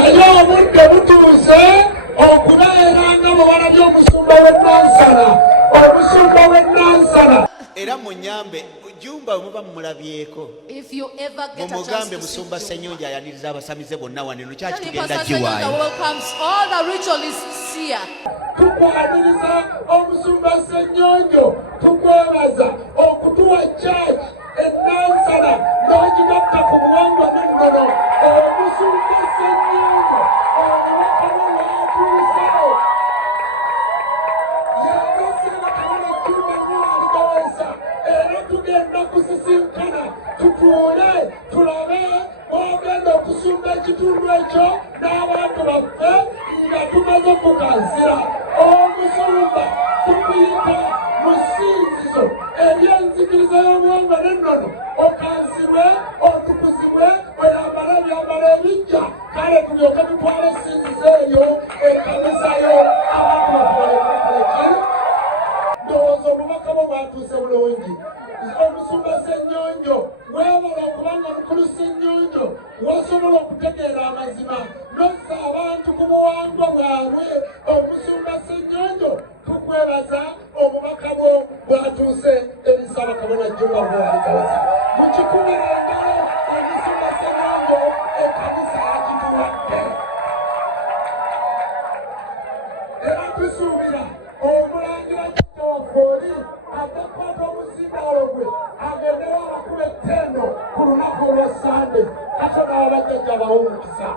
naye obudde butuuse okubeera nga muwala by'omusumba w'ennansana, omusumba w'ennansana. Era munyambe Jumba muba mulabyeko. If you ever get a chance Mugambe to see musumba Ssenyonja ayaniriza abasamize bonna wano eno kyaki Tell tugenda Pastor Senyonja kiwaayo. welcomes all the ritualists here. Tukwaniriza omusumba Ssenyonja, tukwebaza okutuwa church ennansana n'ogigatta ku buwangwa n'ennono. Omusumba Ssenyonja omubaka we waatuusewo yagasanga kabona Jumba aligaweesa, era tugenda kusisinkana tutuule tulabe ogenda okusumba ekitundu ekyo n'abantu baffe nga tumaze okukansira. Omusumba tukuyita mu ssinzizo ery'enzikiriza y'obuwangwa n'ennono, okansirwe, otukuzibwe, oyambale ebyambalo ebijja, kale tulyoke tutwale essinzizo eyo ekamisayo abantu bakubaleki. Ndowooza obubaka bwo bwatuuse bulungi. Omusumba Ssenyonja weebala okubanga mukulu Ssenyonja wasobola okutegeera amazima n'ossa abantu ku buwangwa bwabwe. Omusumba Ssenyonja tukwebaza obubaka bwo bwatuuse eri Ssaabakabona Jumba bw'aligawasa. Mukikubira engalo omusumba Ssenyonja ekkanisa yakituwadde. Era tusuubira omulangira Jjajja waffe oli agakwata omuzindaalo gwe agendewo abakuba ettendo ku lunaku olwa Sande. Katonda wa bajjajja abawe omukisa.